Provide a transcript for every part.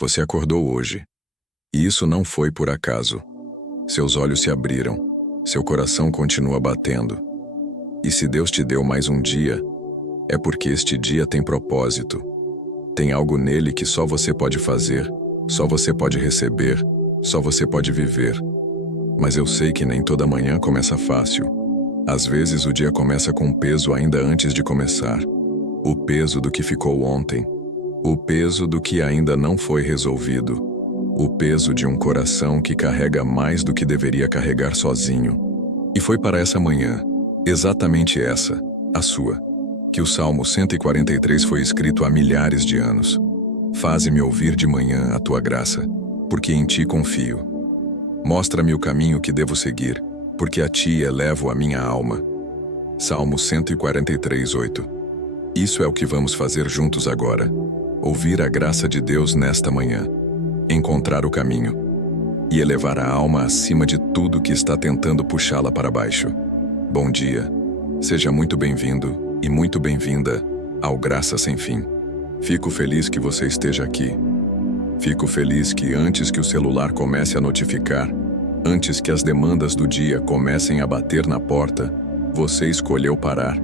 Você acordou hoje. E isso não foi por acaso. Seus olhos se abriram. Seu coração continua batendo. E se Deus te deu mais um dia, é porque este dia tem propósito. Tem algo nele que só você pode fazer, só você pode receber, só você pode viver. Mas eu sei que nem toda manhã começa fácil. Às vezes o dia começa com peso ainda antes de começar. O peso do que ficou ontem. O peso do que ainda não foi resolvido. O peso de um coração que carrega mais do que deveria carregar sozinho. E foi para essa manhã, exatamente essa, a sua, que o Salmo 143 foi escrito há milhares de anos. Faze-me ouvir de manhã a tua graça, porque em ti confio. Mostra-me o caminho que devo seguir, porque a ti elevo a minha alma. Salmo 143, 8. Isso é o que vamos fazer juntos agora. Ouvir a graça de Deus nesta manhã. Encontrar o caminho. E elevar a alma acima de tudo que está tentando puxá-la para baixo. Bom dia. Seja muito bem-vindo e muito bem-vinda ao Graça Sem Fim. Fico feliz que você esteja aqui. Fico feliz que antes que o celular comece a notificar, antes que as demandas do dia comecem a bater na porta, você escolheu parar.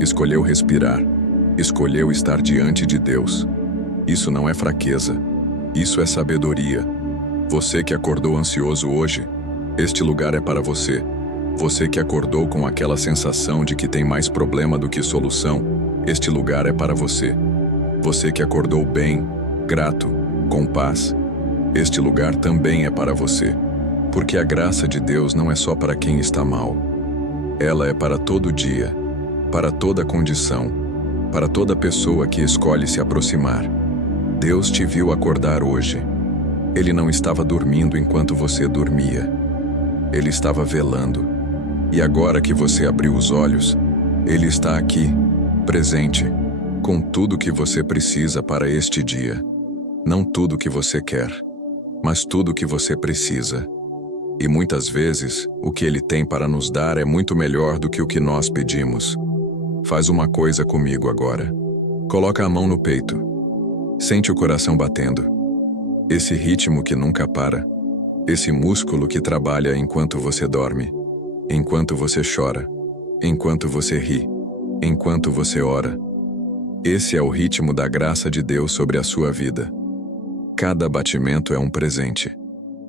Escolheu respirar. Escolheu estar diante de Deus. Isso não é fraqueza. Isso é sabedoria. Você que acordou ansioso hoje, este lugar é para você. Você que acordou com aquela sensação de que tem mais problema do que solução, este lugar é para você. Você que acordou bem, grato, com paz, este lugar também é para você. Porque a graça de Deus não é só para quem está mal. Ela é para todo dia, para toda condição, para toda pessoa que escolhe se aproximar. Deus te viu acordar hoje. Ele não estava dormindo enquanto você dormia. Ele estava velando. E agora que você abriu os olhos, Ele está aqui, presente, com tudo o que você precisa para este dia. Não tudo o que você quer, mas tudo o que você precisa. E muitas vezes, o que Ele tem para nos dar é muito melhor do que o que nós pedimos. Faz uma coisa comigo agora. Coloca a mão no peito. Sente o coração batendo. Esse ritmo que nunca para. Esse músculo que trabalha enquanto você dorme. Enquanto você chora. Enquanto você ri. Enquanto você ora. Esse é o ritmo da graça de Deus sobre a sua vida. Cada batimento é um presente.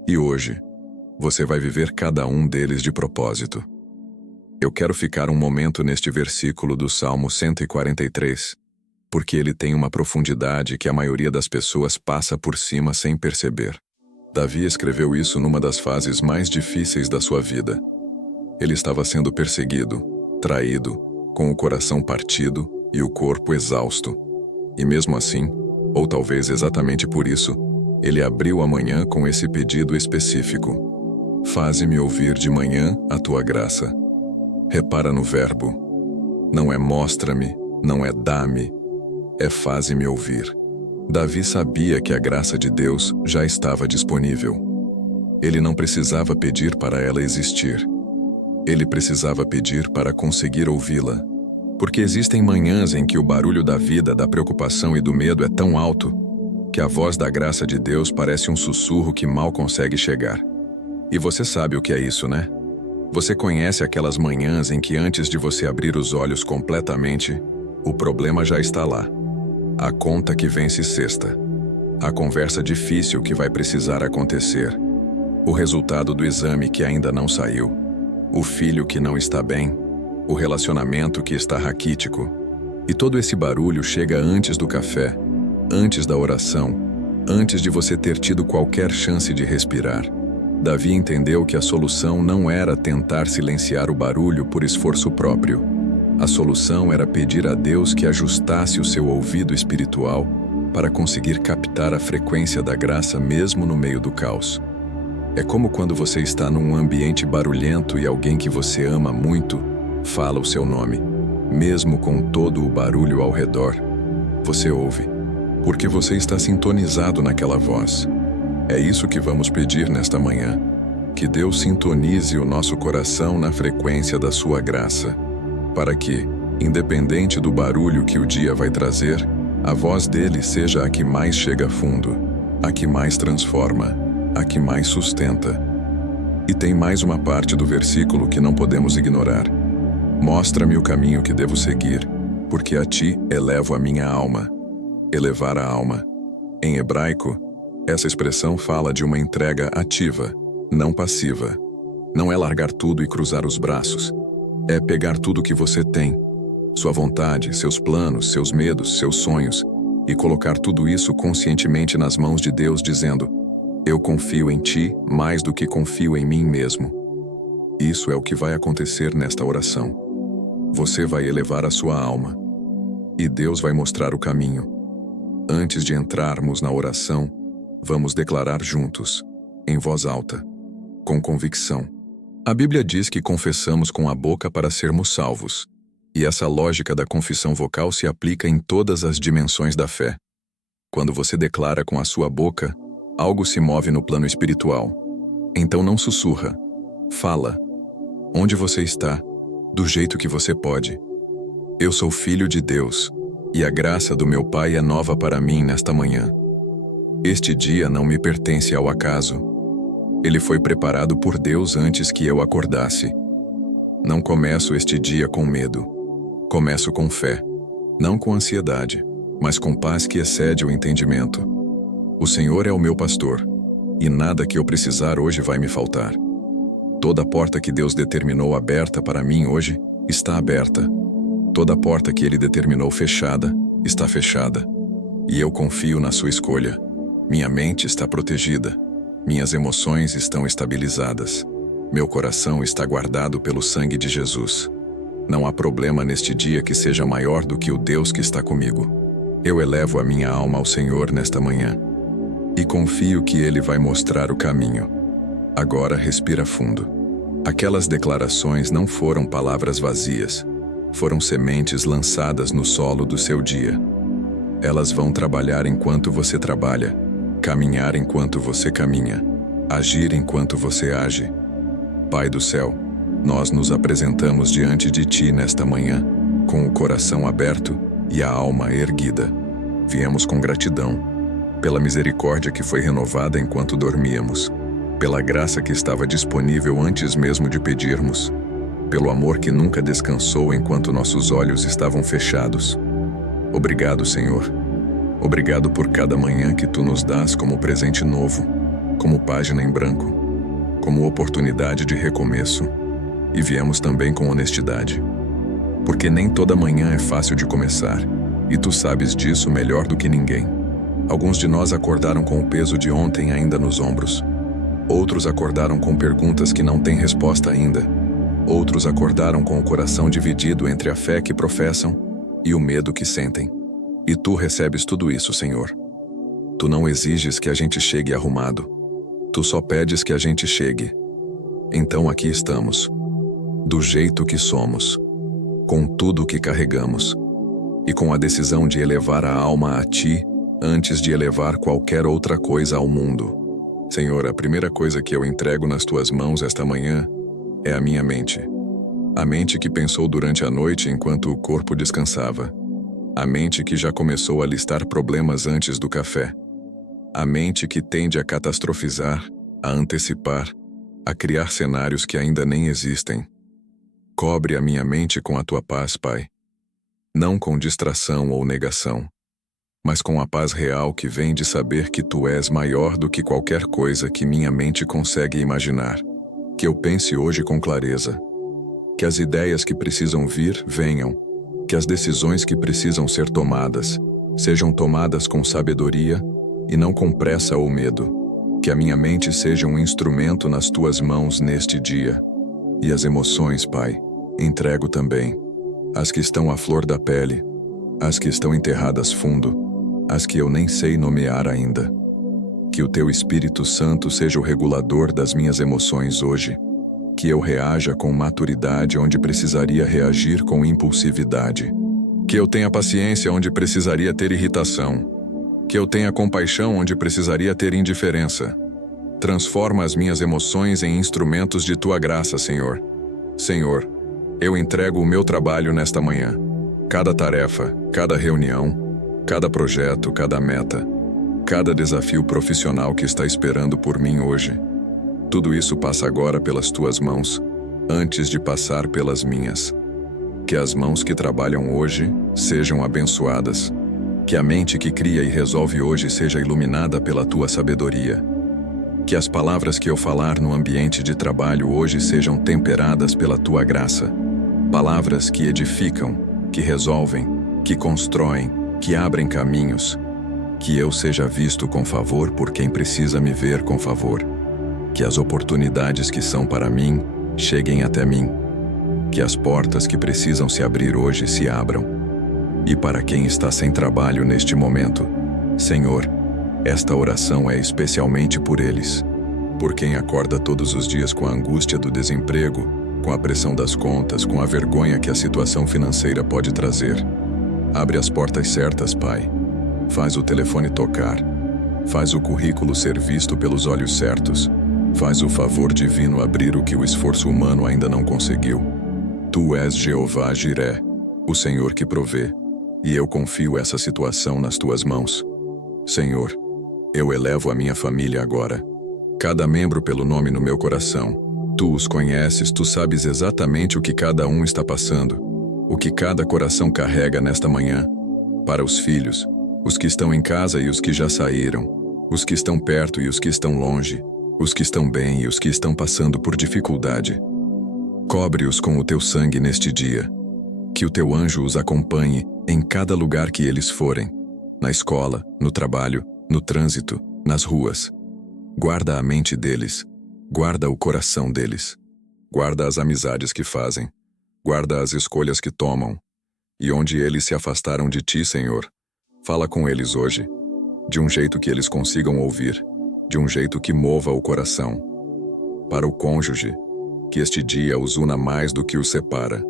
E hoje, você vai viver cada um deles de propósito. Eu quero ficar um momento neste versículo do Salmo 143, porque ele tem uma profundidade que a maioria das pessoas passa por cima sem perceber. Davi escreveu isso numa das fases mais difíceis da sua vida. Ele estava sendo perseguido, traído, com o coração partido e o corpo exausto. E mesmo assim, ou talvez exatamente por isso, ele abriu a manhã com esse pedido específico. Faze-me ouvir de manhã a tua graça. Repara no verbo. Não é mostra-me, não é dá-me, é faze-me ouvir. Davi sabia que a graça de Deus já estava disponível. Ele não precisava pedir para ela existir. Ele precisava pedir para conseguir ouvi-la. Porque existem manhãs em que o barulho da vida, da preocupação e do medo é tão alto que a voz da graça de Deus parece um sussurro que mal consegue chegar. E você sabe o que é isso, né? Você conhece aquelas manhãs em que antes de você abrir os olhos completamente, o problema já está lá. A conta que vence sexta. A conversa difícil que vai precisar acontecer. O resultado do exame que ainda não saiu. O filho que não está bem. O relacionamento que está raquítico. E todo esse barulho chega antes do café, antes da oração, antes de você ter tido qualquer chance de respirar. Davi entendeu que a solução não era tentar silenciar o barulho por esforço próprio. A solução era pedir a Deus que ajustasse o seu ouvido espiritual para conseguir captar a frequência da graça mesmo no meio do caos. É como quando você está num ambiente barulhento e alguém que você ama muito fala o seu nome. Mesmo com todo o barulho ao redor, você ouve, porque você está sintonizado naquela voz. É isso que vamos pedir nesta manhã, que Deus sintonize o nosso coração na frequência da sua graça, para que, independente do barulho que o dia vai trazer, a voz dele seja a que mais chega fundo. a que mais transforma, a que mais sustenta. E tem mais uma parte do versículo que não podemos ignorar. Mostra-me o caminho que devo seguir, porque a ti elevo a minha alma. Elevar a alma. Em hebraico, essa expressão fala de uma entrega ativa, não passiva. Não é largar tudo e cruzar os braços. É pegar tudo que você tem, sua vontade, seus planos, seus medos, seus sonhos, e colocar tudo isso conscientemente nas mãos de Deus, dizendo: eu confio em ti mais do que confio em mim mesmo. Isso é o que vai acontecer nesta oração. Você vai elevar a sua alma, e Deus vai mostrar o caminho. Antes de entrarmos na oração, vamos declarar juntos, em voz alta, com convicção. A Bíblia diz que confessamos com a boca para sermos salvos, e essa lógica da confissão vocal se aplica em todas as dimensões da fé. Quando você declara com a sua boca, algo se move no plano espiritual. Então não sussurra, fala. Onde você está, do jeito que você pode. Eu sou filho de Deus, e a graça do meu Pai é nova para mim nesta manhã. Este dia não me pertence ao acaso. Ele foi preparado por Deus antes que eu acordasse. Não começo este dia com medo. Começo com fé, não com ansiedade, mas com paz que excede o entendimento. O Senhor é o meu pastor, e nada que eu precisar hoje vai me faltar. Toda porta que Deus determinou aberta para mim hoje, está aberta. Toda porta que Ele determinou fechada, está fechada. E eu confio na sua escolha. Minha mente está protegida. Minhas emoções estão estabilizadas. Meu coração está guardado pelo sangue de Jesus. Não há problema neste dia que seja maior do que o Deus que está comigo. Eu elevo a minha alma ao Senhor nesta manhã e confio que Ele vai mostrar o caminho. Agora respira fundo. Aquelas declarações não foram palavras vazias, foram sementes lançadas no solo do seu dia. Elas vão trabalhar enquanto você trabalha, caminhar enquanto você caminha, agir enquanto você age. Pai do céu, nós nos apresentamos diante de Ti nesta manhã, com o coração aberto e a alma erguida. Viemos com gratidão, pela misericórdia que foi renovada enquanto dormíamos, pela graça que estava disponível antes mesmo de pedirmos, pelo amor que nunca descansou enquanto nossos olhos estavam fechados. Obrigado, Senhor. Obrigado por cada manhã que Tu nos dás como presente novo, como página em branco, como oportunidade de recomeço. E viemos também com honestidade. Porque nem toda manhã é fácil de começar, e Tu sabes disso melhor do que ninguém. Alguns de nós acordaram com o peso de ontem ainda nos ombros. Outros acordaram com perguntas que não têm resposta ainda. Outros acordaram com o coração dividido entre a fé que professam e o medo que sentem. E Tu recebes tudo isso, Senhor. Tu não exiges que a gente chegue arrumado. Tu só pedes que a gente chegue. Então aqui estamos, do jeito que somos, com tudo o que carregamos, e com a decisão de elevar a alma a Ti antes de elevar qualquer outra coisa ao mundo. Senhor, a primeira coisa que eu entrego nas Tuas mãos esta manhã é a minha mente. A mente que pensou durante a noite enquanto o corpo descansava. A mente que já começou a listar problemas antes do café. A mente que tende a catastrofizar, a antecipar, a criar cenários que ainda nem existem. Cobre a minha mente com a Tua paz, Pai. Não com distração ou negação, mas com a paz real que vem de saber que Tu és maior do que qualquer coisa que minha mente consegue imaginar. Que eu pense hoje com clareza. Que as ideias que precisam vir, venham. Que as decisões que precisam ser tomadas, sejam tomadas com sabedoria e não com pressa ou medo. Que a minha mente seja um instrumento nas Tuas mãos neste dia. E as emoções, Pai, entrego também. As que estão à flor da pele, as que estão enterradas fundo, as que eu nem sei nomear ainda. Que o Teu Espírito Santo seja o regulador das minhas emoções hoje. Que eu reaja com maturidade onde precisaria reagir com impulsividade. Que eu tenha paciência onde precisaria ter irritação. Que eu tenha compaixão onde precisaria ter indiferença. Transforma as minhas emoções em instrumentos de Tua graça, Senhor. Senhor, eu entrego o meu trabalho nesta manhã. Cada tarefa, cada reunião, cada projeto, cada meta, cada desafio profissional que está esperando por mim hoje. Tudo isso passa agora pelas tuas mãos, antes de passar pelas minhas. Que as mãos que trabalham hoje sejam abençoadas. Que a mente que cria e resolve hoje seja iluminada pela tua sabedoria. Que as palavras que eu falar no ambiente de trabalho hoje sejam temperadas pela tua graça. Palavras que edificam, que resolvem, que constroem, que abrem caminhos. Que eu seja visto com favor por quem precisa me ver com favor. Que as oportunidades que são para mim cheguem até mim. Que as portas que precisam se abrir hoje se abram. E para quem está sem trabalho neste momento, Senhor, esta oração é especialmente por eles. Por quem acorda todos os dias com a angústia do desemprego, com a pressão das contas, com a vergonha que a situação financeira pode trazer. Abre as portas certas, Pai. Faz o telefone tocar. Faz o currículo ser visto pelos olhos certos. Faz o favor divino abrir o que o esforço humano ainda não conseguiu. Tu és Jeová Jiré, o Senhor que provê, e eu confio essa situação nas tuas mãos. Senhor, eu elevo a minha família agora. Cada membro pelo nome no meu coração. Tu os conheces, tu sabes exatamente o que cada um está passando, o que cada coração carrega nesta manhã. Para os filhos, os que estão em casa e os que já saíram, os que estão perto e os que estão longe, os que estão bem e os que estão passando por dificuldade. Cobre-os com o teu sangue neste dia. Que o teu anjo os acompanhe em cada lugar que eles forem, na escola, no trabalho, no trânsito, nas ruas. Guarda a mente deles, guarda o coração deles, guarda as amizades que fazem, guarda as escolhas que tomam. E onde eles se afastaram de ti, Senhor, fala com eles hoje, de um jeito que eles consigam ouvir, de um jeito que mova o coração. Para o cônjuge, que este dia os una mais do que os separa.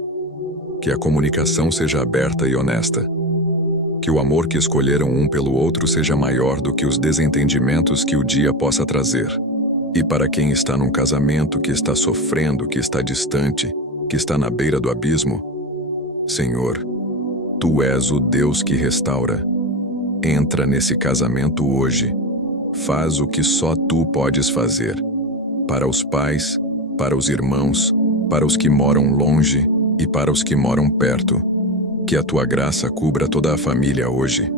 Que a comunicação seja aberta e honesta. Que o amor que escolheram um pelo outro seja maior do que os desentendimentos que o dia possa trazer. E para quem está num casamento, que está sofrendo, que está distante, que está na beira do abismo, Senhor, Tu és o Deus que restaura. Entra nesse casamento hoje. Faz o que só Tu podes fazer. Para os pais, para os irmãos, para os que moram longe e para os que moram perto. Que a Tua graça cubra toda a família hoje.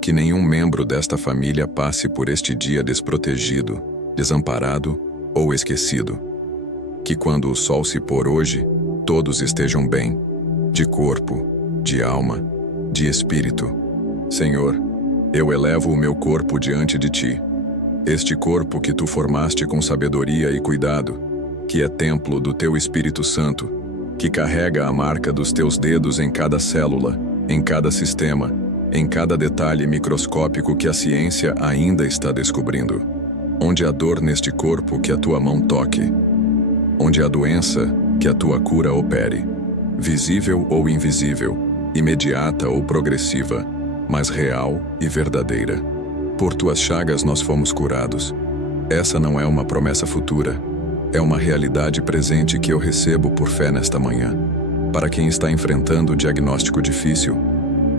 Que nenhum membro desta família passe por este dia desprotegido, desamparado ou esquecido. Que quando o sol se pôr hoje, todos estejam bem, de corpo, de alma, de espírito. Senhor, eu elevo o meu corpo diante de Ti. Este corpo que Tu formaste com sabedoria e cuidado, que é templo do Teu Espírito Santo, que carrega a marca dos Teus dedos em cada célula, em cada sistema, em cada detalhe microscópico que a ciência ainda está descobrindo. Onde há dor neste corpo, que a Tua mão toque. Onde há doença, que a Tua cura opere. Visível ou invisível, imediata ou progressiva, mas real e verdadeira. Por Tuas chagas nós fomos curados. Essa não é uma promessa futura. É uma realidade presente que eu recebo por fé nesta manhã. Para quem está enfrentando o diagnóstico difícil,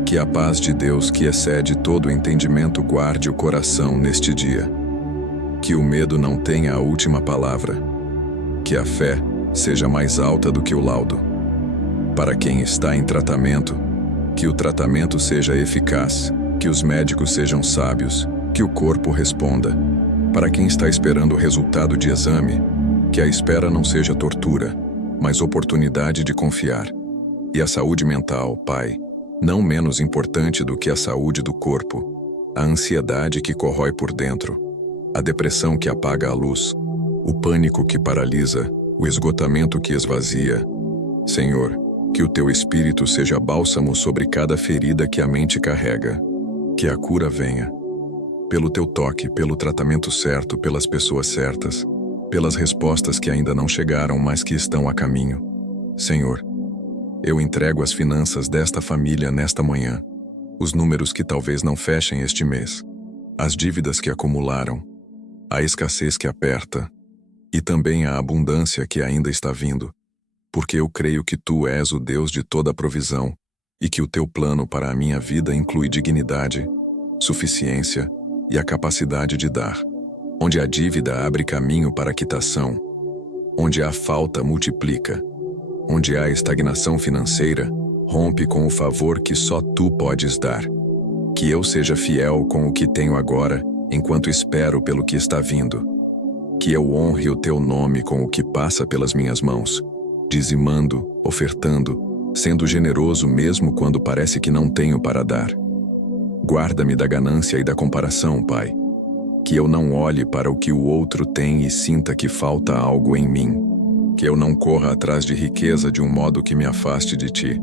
que a paz de Deus, que excede todo o entendimento, guarde o coração neste dia. Que o medo não tenha a última palavra. Que a fé seja mais alta do que o laudo. Para quem está em tratamento, que o tratamento seja eficaz, que os médicos sejam sábios, que o corpo responda. Para quem está esperando o resultado de exame, que a espera não seja tortura, mas oportunidade de confiar. E a saúde mental, Pai, não menos importante do que a saúde do corpo, a ansiedade que corrói por dentro, a depressão que apaga a luz, o pânico que paralisa, o esgotamento que esvazia. Senhor, que o Teu Espírito seja bálsamo sobre cada ferida que a mente carrega, que a cura venha. Pelo Teu toque, pelo tratamento certo, pelas pessoas certas, pelas respostas que ainda não chegaram, mas que estão a caminho. Senhor, eu entrego as finanças desta família nesta manhã, os números que talvez não fechem este mês, as dívidas que acumularam, a escassez que aperta, e também a abundância que ainda está vindo, porque eu creio que Tu és o Deus de toda a provisão e que o Teu plano para a minha vida inclui dignidade, suficiência e a capacidade de dar. Onde a dívida abre caminho para a quitação. Onde há falta, multiplica. Onde há estagnação financeira, rompe com o favor que só tu podes dar. Que eu seja fiel com o que tenho agora, enquanto espero pelo que está vindo. Que eu honre o teu nome com o que passa pelas minhas mãos, dizimando, ofertando, sendo generoso mesmo quando parece que não tenho para dar. Guarda-me da ganância e da comparação, Pai. Que eu não olhe para o que o outro tem e sinta que falta algo em mim. Que eu não corra atrás de riqueza de um modo que me afaste de ti.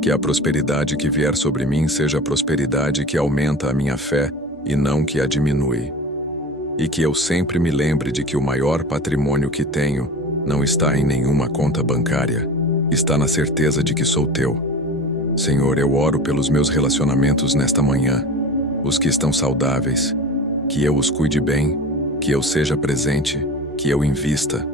Que a prosperidade que vier sobre mim seja a prosperidade que aumenta a minha fé e não que a diminui. E que eu sempre me lembre de que o maior patrimônio que tenho não está em nenhuma conta bancária, está na certeza de que sou teu. Senhor, eu oro pelos meus relacionamentos nesta manhã, os que estão saudáveis, que eu os cuide bem, que eu seja presente, que eu invista.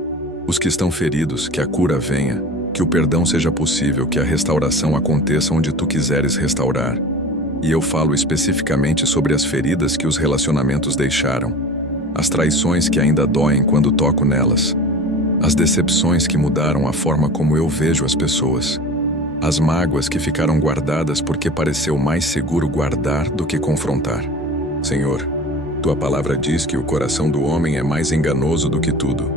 Os que estão feridos, que a cura venha, que o perdão seja possível, que a restauração aconteça onde tu quiseres restaurar. E eu falo especificamente sobre as feridas que os relacionamentos deixaram, as traições que ainda doem quando toco nelas, as decepções que mudaram a forma como eu vejo as pessoas, as mágoas que ficaram guardadas porque pareceu mais seguro guardar do que confrontar. Senhor, tua palavra diz que o coração do homem é mais enganoso do que tudo.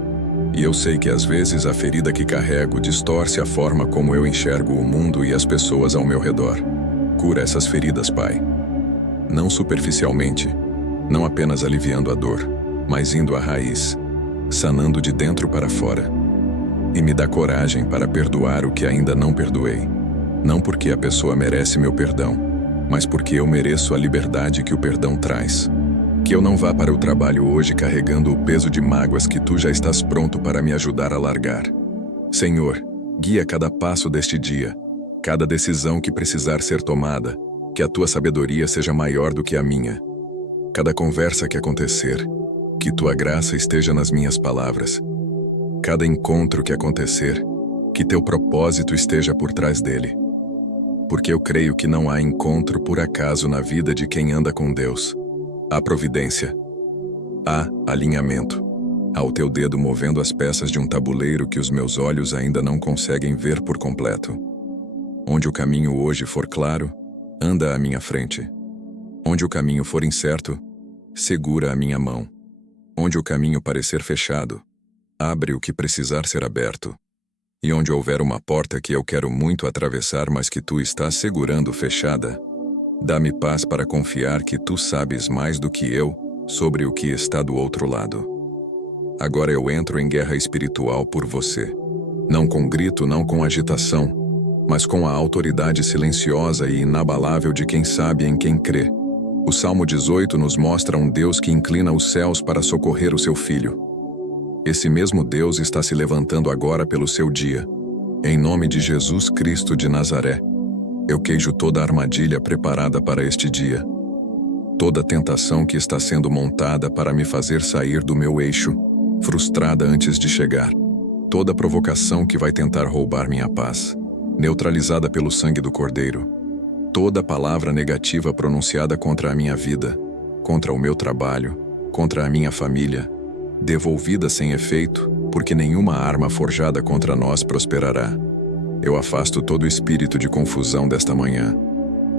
E eu sei que às vezes a ferida que carrego distorce a forma como eu enxergo o mundo e as pessoas ao meu redor. Cura essas feridas, Pai. Não superficialmente, não apenas aliviando a dor, mas indo à raiz, sanando de dentro para fora. E me dá coragem para perdoar o que ainda não perdoei. Não porque a pessoa merece meu perdão, mas porque eu mereço a liberdade que o perdão traz. Que eu não vá para o trabalho hoje carregando o peso de mágoas que tu já estás pronto para me ajudar a largar. Senhor, guia cada passo deste dia, cada decisão que precisar ser tomada, que a tua sabedoria seja maior do que a minha. Cada conversa que acontecer, que tua graça esteja nas minhas palavras. Cada encontro que acontecer, que teu propósito esteja por trás dele. Porque eu creio que não há encontro por acaso na vida de quem anda com Deus. Há providência. Há alinhamento. Há o teu dedo movendo as peças de um tabuleiro que os meus olhos ainda não conseguem ver por completo. Onde o caminho hoje for claro, anda à minha frente. Onde o caminho for incerto, segura a minha mão. Onde o caminho parecer fechado, abre o que precisar ser aberto. E onde houver uma porta que eu quero muito atravessar, mas que tu estás segurando fechada, dá-me paz para confiar que tu sabes mais do que eu sobre o que está do outro lado. Agora eu entro em guerra espiritual por você. Não com grito, não com agitação, mas com a autoridade silenciosa e inabalável de quem sabe em quem crê. O Salmo 18 nos mostra um Deus que inclina os céus para socorrer o seu filho. Esse mesmo Deus está se levantando agora pelo seu dia. Em nome de Jesus Cristo de Nazaré, eu queijo toda a armadilha preparada para este dia. Toda tentação que está sendo montada para me fazer sair do meu eixo, frustrada antes de chegar. Toda provocação que vai tentar roubar minha paz, neutralizada pelo sangue do Cordeiro. Toda palavra negativa pronunciada contra a minha vida, contra o meu trabalho, contra a minha família, devolvida sem efeito, porque nenhuma arma forjada contra nós prosperará. Eu afasto todo espírito de confusão desta manhã.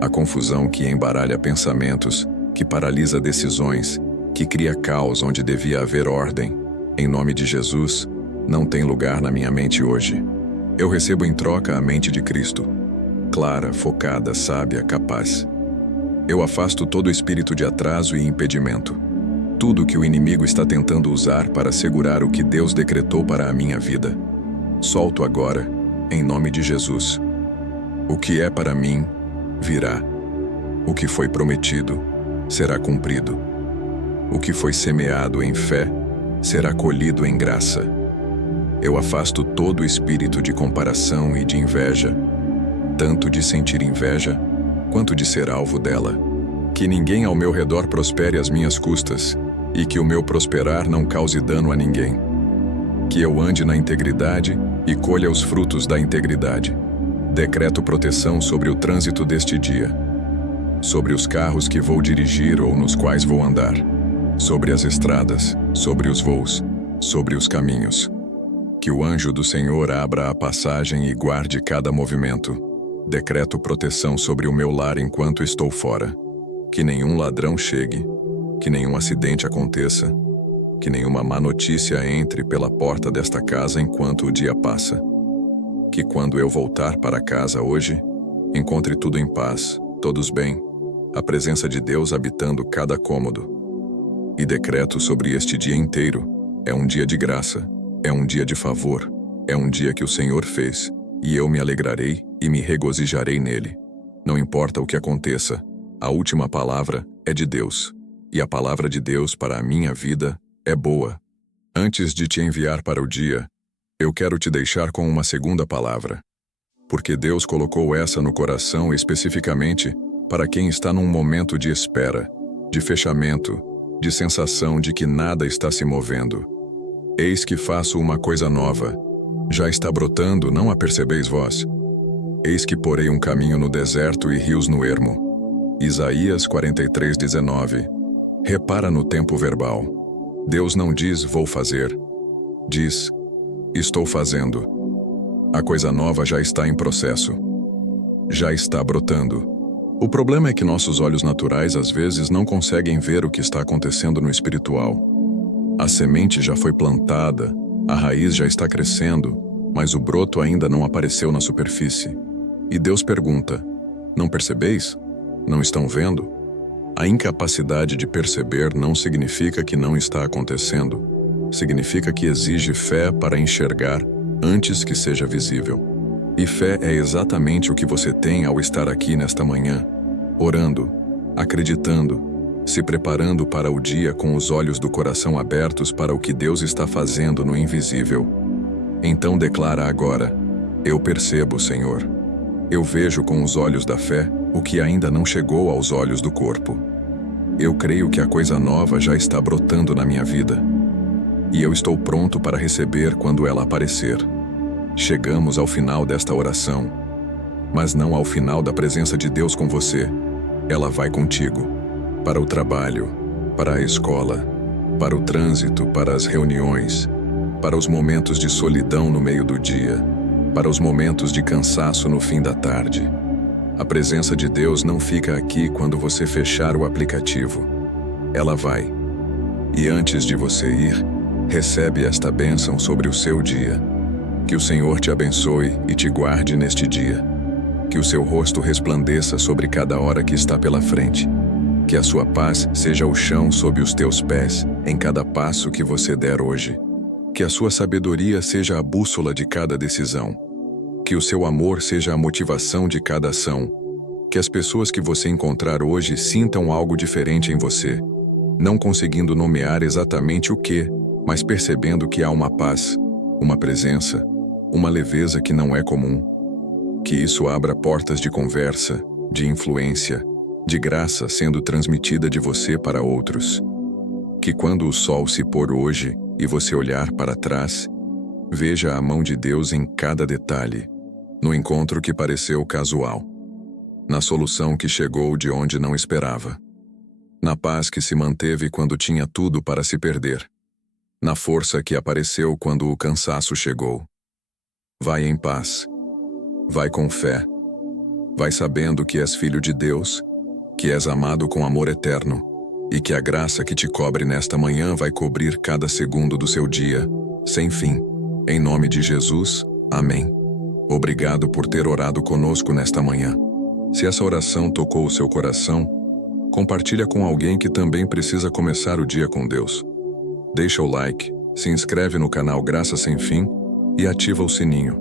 A confusão que embaralha pensamentos, que paralisa decisões, que cria caos onde devia haver ordem. Em nome de Jesus, não tem lugar na minha mente hoje. Eu recebo em troca a mente de Cristo. Clara, focada, sábia, capaz. Eu afasto todo espírito de atraso e impedimento. Tudo que o inimigo está tentando usar para segurar o que Deus decretou para a minha vida. Solto agora, em nome de Jesus. O que é para mim, virá. O que foi prometido, será cumprido. O que foi semeado em fé, será colhido em graça. Eu afasto todo espírito de comparação e de inveja, tanto de sentir inveja, quanto de ser alvo dela. Que ninguém ao meu redor prospere às minhas custas, e que o meu prosperar não cause dano a ninguém. Que eu ande na integridade e colha os frutos da integridade. Decreto proteção sobre o trânsito deste dia. sobre os carros que vou dirigir ou nos quais vou andar, sobre as estradas, sobre os voos, sobre os caminhos. Que o anjo do Senhor abra a passagem e guarde cada movimento. Decreto proteção sobre o meu lar enquanto estou fora. Que nenhum ladrão chegue, que nenhum acidente aconteça, que nenhuma má notícia entre pela porta desta casa enquanto o dia passa. Que quando eu voltar para casa hoje, encontre tudo em paz, todos bem, a presença de Deus habitando cada cômodo. E decreto sobre este dia inteiro: é um dia de graça, é um dia de favor, é um dia que o Senhor fez, e eu me alegrarei e me regozijarei nele. Não importa o que aconteça, a última palavra é de Deus, e a palavra de Deus para a minha vida é boa. Antes de te enviar para o dia, eu quero te deixar com uma segunda palavra, porque Deus colocou essa no coração especificamente para quem está num momento de espera, de fechamento, de sensação de que nada está se movendo. Eis que faço uma coisa nova. Já está brotando, não a percebeis vós? Eis que porei um caminho no deserto e rios no ermo. Isaías 43:19. Repara no tempo verbal. Deus não diz vou fazer. Diz estou fazendo. A coisa nova já está em processo. Já está brotando. O problema é que nossos olhos naturais às vezes não conseguem ver o que está acontecendo no espiritual. A semente já foi plantada, a raiz já está crescendo, mas o broto ainda não apareceu na superfície. E Deus pergunta: não percebeis? Não estão vendo? A incapacidade de perceber não significa que não está acontecendo. Significa que exige fé para enxergar antes que seja visível. E fé é exatamente o que você tem ao estar aqui nesta manhã, orando, acreditando, se preparando para o dia com os olhos do coração abertos para o que Deus está fazendo no invisível. Então declara agora: eu percebo, Senhor. Eu vejo com os olhos da fé o que ainda não chegou aos olhos do corpo. Eu creio que a coisa nova já está brotando na minha vida. E eu estou pronto para receber quando ela aparecer. Chegamos ao final desta oração, mas não ao final da presença de Deus com você. Ela vai contigo, para o trabalho, para a escola, para o trânsito, para as reuniões, para os momentos de solidão no meio do dia, para os momentos de cansaço no fim da tarde. A presença de Deus não fica aqui quando você fechar o aplicativo. Ela vai. E antes de você ir, recebe esta bênção sobre o seu dia. Que o Senhor te abençoe e te guarde neste dia. Que o seu rosto resplandeça sobre cada hora que está pela frente. Que a sua paz seja o chão sob os teus pés em cada passo que você der hoje. Que a sua sabedoria seja a bússola de cada decisão. Que o seu amor seja a motivação de cada ação. Que as pessoas que você encontrar hoje sintam algo diferente em você, não conseguindo nomear exatamente o que, mas percebendo que há uma paz, uma presença, uma leveza que não é comum. Que isso abra portas de conversa, de influência, de graça sendo transmitida de você para outros. Que quando o sol se pôr hoje e você olhar para trás, veja a mão de Deus em cada detalhe, no encontro que pareceu casual, na solução que chegou de onde não esperava, na paz que se manteve quando tinha tudo para se perder, na força que apareceu quando o cansaço chegou. Vai em paz, vai com fé, vai sabendo que és filho de Deus, que és amado com amor eterno, e que a graça que te cobre nesta manhã vai cobrir cada segundo do seu dia, sem fim. Em nome de Jesus, amém. Obrigado por ter orado conosco nesta manhã. Se essa oração tocou o seu coração, compartilha com alguém que também precisa começar o dia com Deus. Deixa o like, se inscreve no canal Graça Sem Fim e ativa o sininho,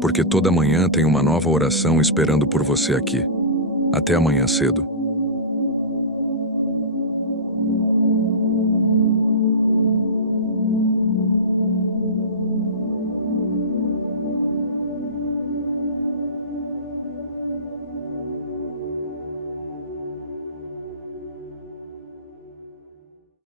porque toda manhã tem uma nova oração esperando por você aqui. Até amanhã cedo.